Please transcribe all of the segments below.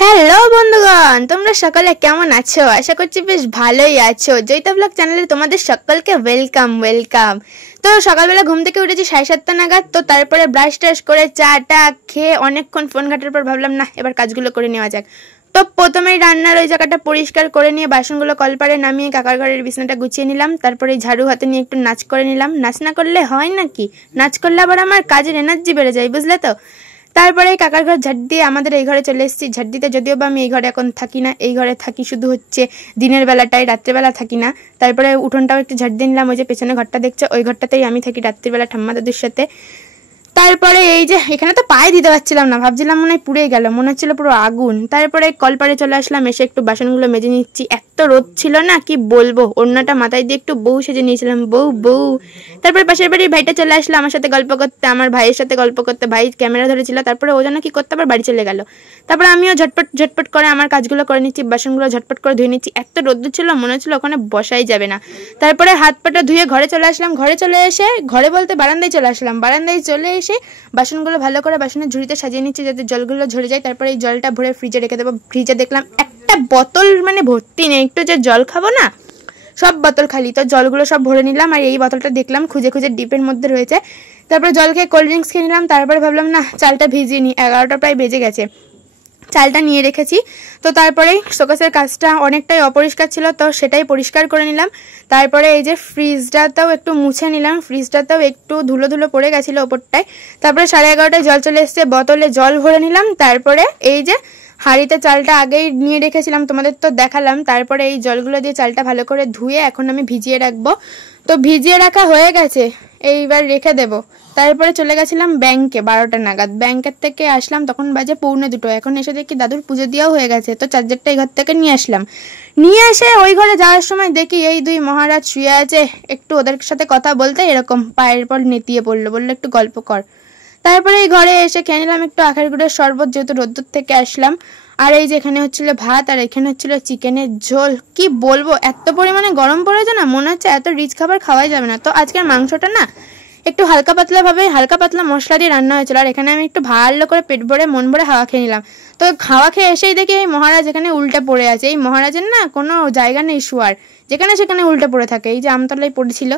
Hello বন্ধুগণ, তোমরা সকলে কেমন আছো? আশা করছি বেশ ভালোই আছো। জয়িতা ব্লগ চ্যানেলে তোমাদের সকলকে ওয়েলকাম। তো সকালবেলা ঘুম থেকে উঠেছি 7:30 নাগাদ। তো তারপরে ব্রাশ টাশ করে চাটা খেয়ে অনেকক্ষণ ফোন ঘাটার পর ভাবলাম না, এবার কাজগুলো করে নেওয়া যাক। তো প্রথমেই রান্নার ওই জায়গাটা পরিষ্কার করে নিয়ে বাসনগুলো কলপারে নামিয়ে কাকার ঘরের বিছানাটা গুছিয়ে নিলাম। তারপরে ঝাড়ু হাতে নিয়ে একটু নাচ করে নিলাম। নাচ না করলে হয় নাকি? নাচ করলে আবার আমার কাজের এনার্জি বেড়ে যায়, বুঝলে তো। তারপরে কাকার ঘর ঝাড় দিয়ে আমাদের এই ঘরে চলে এসেছি। ঝাড় দিতে যদিও বা আমি এই ঘরে এখন থাকি না, এই ঘরে থাকি শুধু হচ্ছে দিনের বেলাটাই, রাত্রেবেলা থাকি না। তারপরে উঠোনটাও একটু ঝাড় দিয়ে নিলাম। ওই যে পেছনে ঘরটা দেখছো, ওই ঘরটাতেই আমি থাকি রাত্রিবেলা ঠাম্মা দাদুর সাথে। তারপরে এই যে এখানে তো পায়ে দিতে পারছিলাম না, ভাবছিলাম মনে হয় পুড়ে গেল, মনে হচ্ছিল পুরো আগুন। তারপরে কলপারে চলে আসলাম, এসে একটু বাসনগুলো মেজে নিচ্ছি। এত রোদ ছিল না, কি বলবো, ওড়নাটা মাথায় দিয়ে একটু বউ সেজে নিয়েছিলাম, বউ। তারপরে পাশের বাড়ির ভাইটা চলে আসলো আমার সাথে গল্প করতে, আমার ভাইয়ের সাথে গল্প করতে। ভাই ক্যামেরা ধরেছিল, তারপরে ও যেন কি করতে আবার বাড়ি চলে গেল। তারপরে আমিও ঝটপট করে আমার কাজগুলো করে নিচ্ছি, বাসনগুলো ঝটপট করে ধুয়ে নিচ্ছি। এত রোদ ছিল, মনে হচ্ছিল ওখানে বসাই যাবে না। তারপরে হাত পাটা ধুয়ে ঘরে চলে আসলাম। ঘরে চলে এসে, ঘরে বলতে বারান্দায় চলে আসলাম। বারান্দায় চলে এসে বাসনগুলো ভালো করে বাসনের ঝুড়িতে সাজিয়ে নিচ্ছি যাতে জলগুলো ঝরে যায়। তারপরে এই জলটা ভরে ফ্রিজে রেখে দেবো। ফ্রিজে দেখলাম একটা বোতল মানে ভর্তি নেই, একটু যে জল খাবো না, সব বোতল খালি। তো জলগুলো সব ভরে নিলাম, আর এই বোতলটা দেখলাম খুঁজে ডিপের মধ্যে রয়েছে। তারপরে জল খেয়ে কোল্ড ড্রিঙ্কস খেয়ে নিলাম। তারপরে ভাবলাম না, চালটা ভিজিয়ে নিই, 11টা প্রায় বেজে গেছে। চালটা নিয়ে রেখেছি। তো তারপরে শোকেসের কাজটা অনেকটাই অপরিষ্কার ছিল, তো সেটাই পরিষ্কার করে নিলাম। তারপরে এই যে ফ্রিজটাতেও একটু মুছে নিলাম, ফ্রিজটাতেও একটু ধুলো পড়ে গেছিলো ওপরটায়। তারপরে 11:30টায় জল চলে এসছে, বোতলে জল ভরে নিলাম। তারপরে এই যে হাঁড়িতে চালটা আগেই নিয়ে রেখেছিলাম, তোমাদের তো দেখালাম। তারপরে এই জলগুলো দিয়ে চালটা ভালো করে ধুয়ে এখন আমি ভিজিয়ে রাখবো। তো ভিজিয়ে রাখা হয়ে গেছে, এইবার রেখে দেবো। তারপরে চলে গেছিলাম ব্যাংকে 12টা নাগাদ। ব্যাংকের থেকে আসলাম তখন বাজে 1:45। এখন এসে দেখি দাদুর পুজো দেওয়াও হয়ে গেছে। তো চার্জারটা এই ঘর থেকে নিয়ে আসলাম। নিয়ে এসে ওই ঘরে যাওয়ার সময় দেখি এই দুই মহারাজ শুয়ে আছে। একটু ওদের সাথে কথা বলতে এরকম পায়ের পর নেতিয়ে পড়লো, বললো একটু গল্প কর। তারপরে এই ঘরে এসে খেয়ে নিলাম একটু আখের গুড়ের শরবত, যেহেতু রোদ্দুর থেকে আসলাম। আর এই যে এখানে হচ্ছিল ভাত, আর এখানে হচ্ছিল চিকেনের ঝোল। কি বলবো, এত পরিমাণে গরম পড়েছে না, মনে হচ্ছে এত রিচ খাবার খাওয়াই যাবে না। তো আজকের মাংসটা না একটু হালকা পাতলা মশলা দিয়ে রান্না হয়েছিল। আর এখানে আমি একটু ভালো করে পেট ভরে মন ভরে হাওয়া খেয়ে নিলাম। তো খাওয়া খেয়ে এসেই দেখি এই মহারাজ এখানে উল্টে পড়ে আছে। এই মহারাজের না কোনো জায়গা নেই শোয়ার, যেখানে সেখানে উল্টে পড়ে থাকে। এই যে আমতলায় পড়েছিল।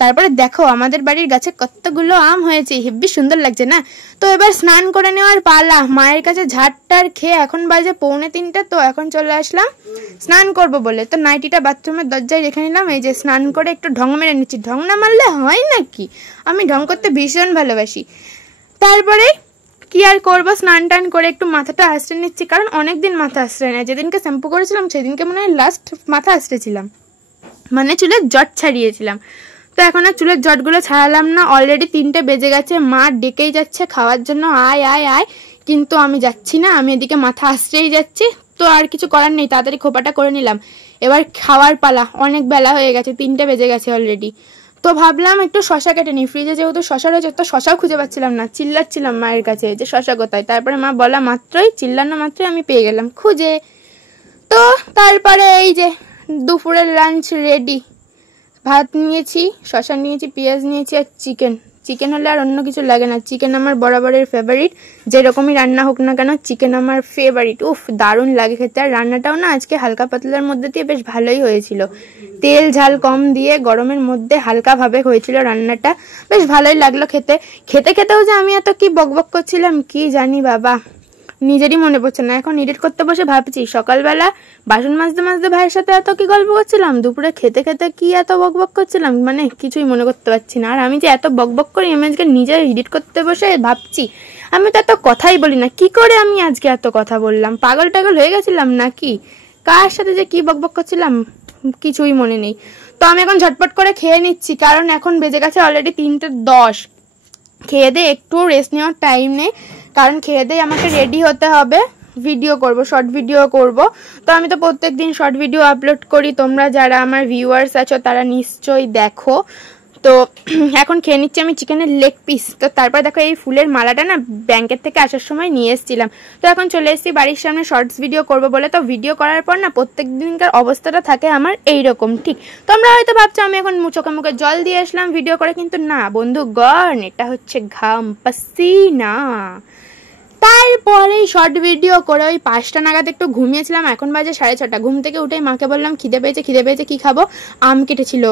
তারপরে দেখো আমাদের বাড়ির গাছে কতগুলো আম হয়েছে, হেব্বি সুন্দর লাগছে না। তো এবার স্নান করে নেওয়ার পালা। মায়ের কাছে ঝাড়টার খেয়ে এখন বাজে 2:45। তো এখন চলে আসলাম স্নান করব বলে। তো নাইটিটা বাথরুমের দরজায় রেখে নিলাম। এই যে স্নান করে একটু ঢং মেরে নিচ্ছি। ঢং না মারলে হয় নাকি, আমি ঢং করতে ভীষণ ভালোবাসি। তারপরে কি আর করবো, স্নান টান করে একটু মাথাটা আঁচড়ে নিচ্ছি, কারণ অনেকদিন মাথা আঁচড়ে না। যেদিনকে শ্যাম্পু করেছিলাম সেদিনকে মনে হয় লাস্ট মাথা আঁচড়েছিলাম, মানে চুলের জট ছাড়িয়েছিলাম। তো এখন আর চুলের জটগুলো ছাড়ালাম না। অলরেডি 3টে বেজে গেছে, মা ডেকেই যাচ্ছে খাওয়ার জন্য, আয়। কিন্তু আমি যাচ্ছি না, আমি এদিকে মাথা আঁচড়েই যাচ্ছি। তো আর কিছু করার নেই, তাড়াতাড়ি খোপাটা করে নিলাম। এবার খাওয়ার পালা, অনেক বেলা হয়ে গেছে, 3টে বেজে গেছে অলরেডি। তো ভাবলাম একটু শশা কেটে নিই। ফ্রিজে যেহেতু শশা রয়েছে, তো শশাও খুঁজে পাচ্ছিলাম না। চিল্লাচ্ছিলাম মায়ের কাছে যে শশা কোথায়। তারপরে মা বলা মাত্রই, চিল্লানো মাত্রই আমি পেয়ে গেলাম খুঁজে। তো তারপরে এই যে দুপুরের লাঞ্চ রেডি। ভাত নিয়েছি, শশা নিয়েছি, পেঁয়াজ নিয়েছি, আর চিকেন হলে আর অন্য কিছু লাগে না। চিকেন আমার বরাবরের ফেভারিট, যেরকমই রান্না হোক না কেন চিকেন আমার ফেভারিট। উফ, দারুণ লাগে খেতে। আর রান্নাটাও না আজকে হালকা পাতলার মধ্যে দিয়ে বেশ ভালোই হয়েছিল। তেল ঝাল কম দিয়ে গরমের মধ্যে হালকাভাবে হয়েছিল রান্নাটা, বেশ ভালোই লাগলো খেতে। খেতেও যে আমি এত কি বকবক করছিলাম কি জানি বাবা, নিজেরই মনে পড়ছে না। এখন এডিট করতে বসে ভাবছি সকালবেলা বাসন মাজতে ভাইয়ের সাথে এত কি গল্প করছিলাম, দুপুরে খেতে কি এত বকবক করছিলাম, মানে কিছুই মনে করতে পারছি না। আর আমি যে এত বকবক করি, আমি আজকে নিজে এডিট করতে বসে ভাবছি আমি তো এত কথাই বলি না, কি করে আমি আজকে এত কথা বললাম? পাগল টাগল হয়ে গেছিলাম নাকি? কার সাথে যে কি বকবক করছিলাম কিছুই মনে নেই। তো আমি এখন ঝটপট করে খেয়ে নিচ্ছি, কারণ এখন বেজে গেছে অলরেডি 3:10। খেয়ে দিয়ে একটু রেস্ট নেওয়ার টাইম নেই, কারণ খেয়ে দিয়ে আমাকে রেডি হতে হবে, ভিডিও করব, শর্ট ভিডিও করব। তো আমি তো প্রত্যেক দিন শর্ট ভিডিও আপলোড করি, তোমরা যারা আমার ভিউয়ার্স আছো তারা নিশ্চয়ই দেখো। তো এখন খেয়ে নিচ্ছি আমি চিকেনের লেগ পিস। তো তারপর দেখো এই ফুলের মালাটা না ব্যাংকের থেকে আসার সময় নিয়ে এসেছিলাম। তো এখন চলে এসেছি বাড়ির সামনে শর্টস ভিডিও করব বলে। তো ভিডিও করার পর না প্রত্যেক দিনকার অবস্থাটা থাকে আমার এইরকম, ঠিক। তোমরা হয়তো ভাবছো আমি এখন চোখে মুখে জল দিয়ে আসলাম ভিডিও করে, কিন্তু না বন্ধুগণ, এটা হচ্ছে ঘাম, পাসিনা। তারপরে শর্ট ভিডিও করে ওই 5টা নাগাদ একটু ঘুমিয়েছিলাম, এখন বাজে 6:30। ঘুম থেকে উঠেই মাকে বললাম খিদে পেয়েছে, কী খাবো? আম কেটেছিল।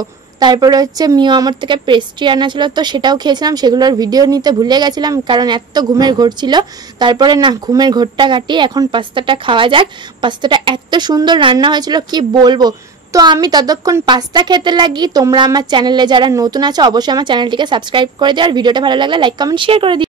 তারপরে হচ্ছে মিও আমার থেকে পেস্ট্রি আনা ছিল, তো সেটাও খেয়েছিলাম। সেগুলোর ভিডিও নিতে ভুলে গেছিলাম কারণ এত ঘুমের ঘোর ছিল। তারপরে না, ঘুমের ঘোরটা কাটিয়ে এখন পাস্তাটা খাওয়া যাক। পাস্তাটা এত সুন্দর রান্না হয়েছিল কি বলবো। তো আমি ততক্ষণ পাস্তা খেতে লাগি। তোমরা আমার চ্যানেলে যারা নতুন আছো অবশ্যই আমার চ্যানেলটিকে সাবস্ক্রাইব করে দিও, আর ভিডিওটা ভালো লাগলে লাইক কমেন্ট শেয়ার করে দিও।